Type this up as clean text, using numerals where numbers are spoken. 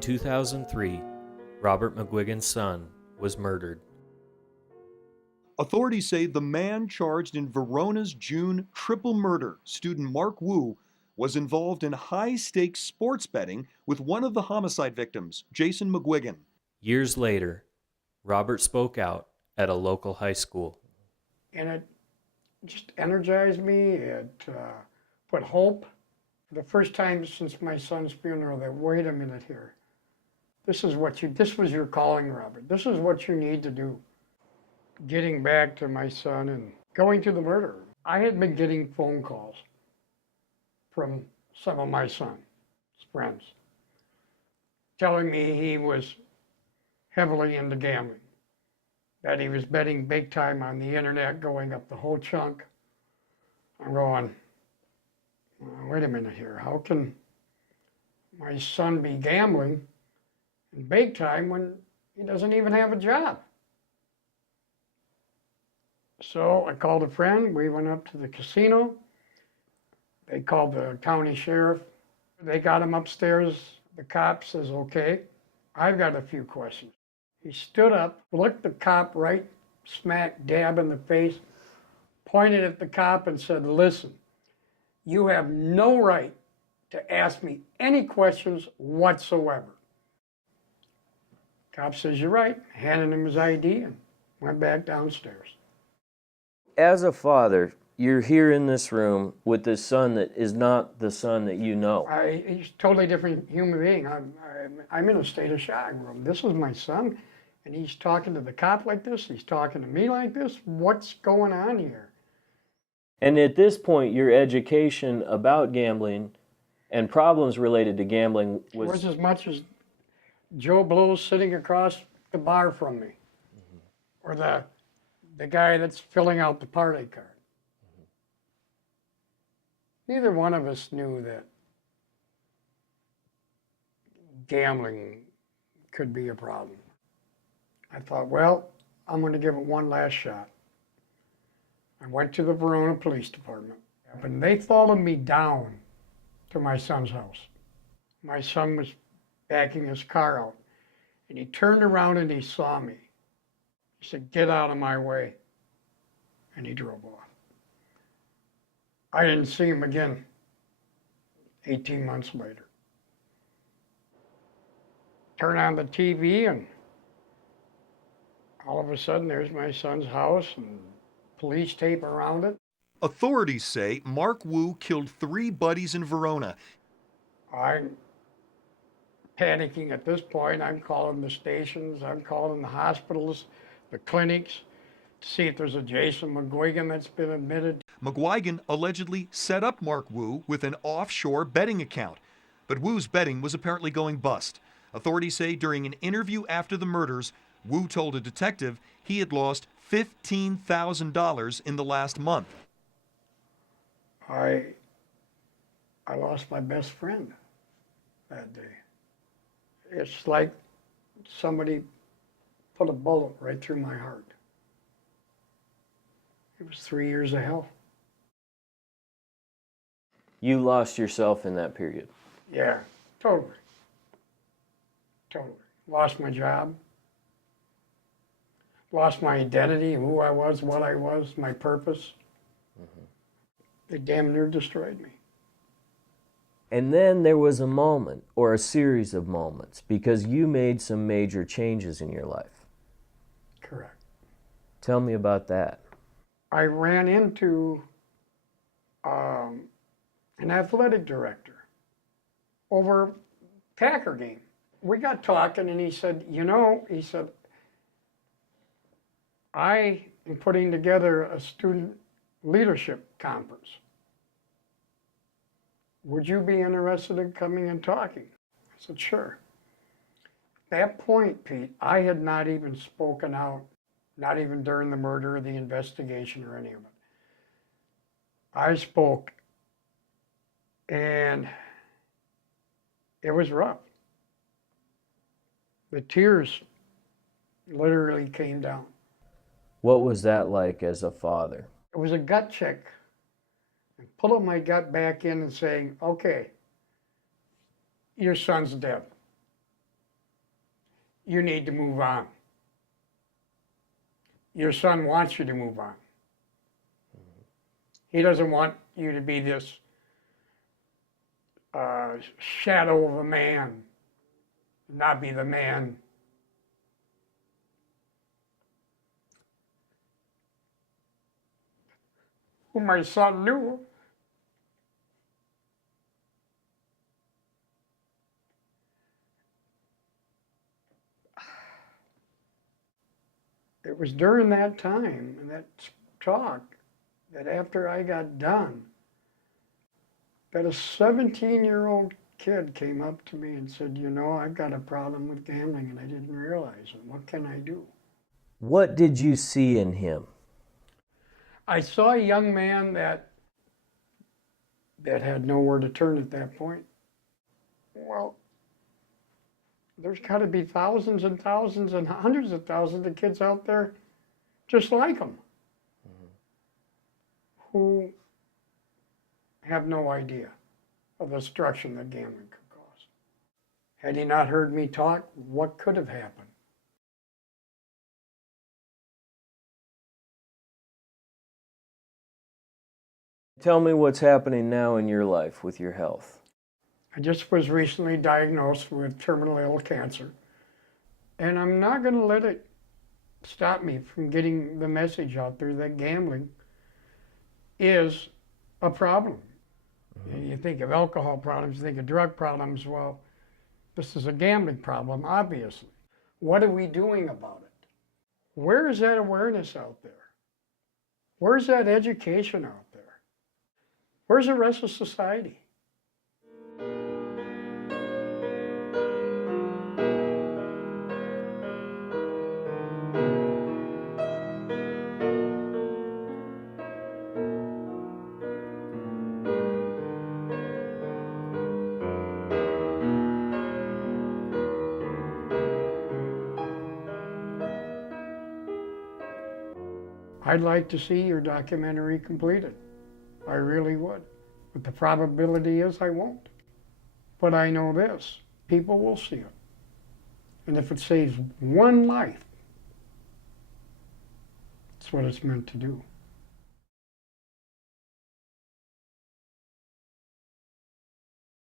In 2003, Robert McGuigan's son was murdered. Authorities say the man charged in Verona's June triple murder, student Mark Wu, was involved in high-stakes sports betting with one of the homicide victims, Jason McGuigan. Years later, Robert spoke out at a local high school. And it just energized me. It put hope. For the first time since my son's funeral, that wait a minute here. This was your calling, Robert. This is what you need to do. Getting back to my son and going to the murder. I had been getting phone calls from some of my son's friends telling me he was heavily into gambling, that he was betting big time on the internet, going up the whole chunk. I'm going, wait a minute here. How can my son be gambling in big time when he doesn't even have a job? So I called a friend. We went up to the casino. They called the county sheriff. They got him upstairs. The cop says, okay, I've got a few questions. He stood up, looked the cop right smack dab in the face, pointed at the cop and said, listen, you have no right to ask me any questions whatsoever. Cop says, you're right. Handed him his ID and went back downstairs. As a father, you're here in this room with this son that is not the son that you know. He's a totally different human being. I'm in a state of shock. This is my son, and he's talking to the cop like this. He's talking to me like this. What's going on here? And at this point, your education about gambling and problems related to gambling was as much as Joe Blow sitting across the bar from me, or the guy that's filling out the party card. Neither one of us knew that gambling could be a problem. I thought, well, I'm going to give it one last shot. I went to the Verona Police Department, and they followed me down to my son's house. My son was backing his car out, and he turned around and he saw me. He said, get out of my way, and he drove off. I didn't see him again 18 months later. Turn on the TV and all of a sudden there's my son's house and police tape around it. Authorities say Mark Wu killed 3 buddies in Verona. I'm panicking at this point. I'm calling the stations, I'm calling the hospitals, the clinics, to see if there's a Jason McGuigan that's been admitted. McGuigan allegedly set up Mark Wu with an offshore betting account, but Wu's betting was apparently going bust. Authorities say during an interview after the murders, Wu told a detective he had lost $15,000 in the last month. I lost my best friend that day. It's like somebody put a bullet right through my heart. It was 3 years of hell. You lost yourself in that period. Yeah, totally. Totally. Lost my job. Lost my identity, who I was, what I was, my purpose. They damn near destroyed me. And then there was a moment, or a series of moments, because you made some major changes in your life. Correct. Tell me about that. I ran into an athletic director over a Packer game. We got talking and he said, I am putting together a student leadership conference. Would you be interested in coming and talking? I said, sure. At that point, Pete, I had not even spoken out, not even during the murder or the investigation or any of it. I spoke, and it was rough. The tears literally came down. What was that like as a father? It was a gut check. And pulling my gut back in and saying, okay, your son's dead. you need to move on. Your son wants you to move on. He doesn't want you to be this shadow of a man, not be the man. Who my son knew. It was during that time and that talk that after I got done, that a 17-year-old kid came up to me and said, you know, I've got a problem with gambling and I didn't realize it. What can I do? What did you see in him? I saw a young man that had nowhere to turn at that point. Well, there's got to be thousands and thousands and hundreds of thousands of kids out there just like him who have no idea of the destruction that gambling could cause. Had he not heard me talk, what could have happened? Tell me what's happening now in your life with your health. I just was recently diagnosed with terminal ill cancer, and I'm not going to let it stop me from getting the message out there that gambling is a problem. You think of alcohol problems, you think of drug problems. Well, this is a gambling problem, obviously. What are we doing about it? Where is that awareness out there? Where's that education out there? Where's the rest of society? I'd like to see your documentary completed. I really would. But the probability is I won't. But I know this, people will see it. And if it saves one life, that's what it's meant to do.